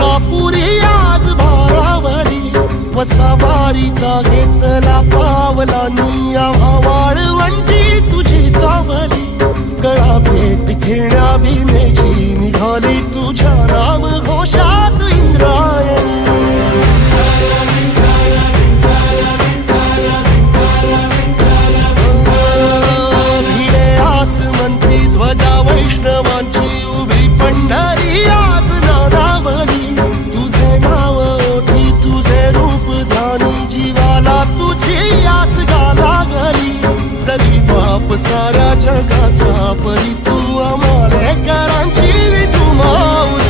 मलकापुरी आज भारावरी वसावारीचा घेतला पावला निया वाळवंटी तुझी सावली गळा भेट घेण्या बिनेची निघाली तुझ्या नाम घोषात इंद्रायणी भिडे आसमंती ध्वजा वैष्णवांची उभी पंढरी आज नादावली तुझे नाव ओठी तुझे रूप ध्यानी जीवाला तुझी आस गाला गली जरी बाप साऱ्या जगाचा परी तू आमालेकरांची विठू माऊली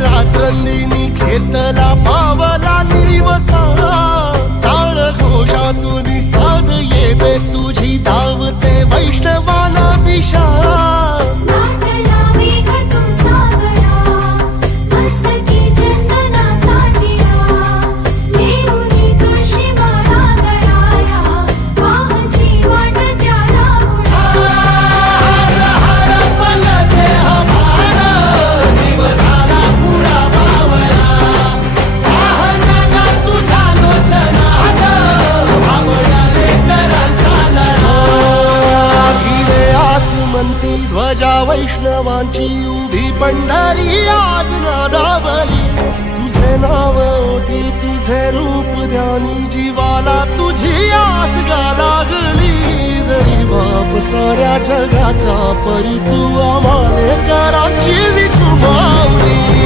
रात्रंदिनी घेतला पावला निवसा टाळ घोषातून साध येते तुझी धावते वैष्णवाला दिशा ध्वजा वैष्णवांची उभी पंढरी आज नादावली तुझे नाव ओठी तुझे रूप ध्यानी जीवाला तुझी आस गा लागली जरी बाप साऱ्या जगाचा परी तू आमालेकरांची विठू माऊली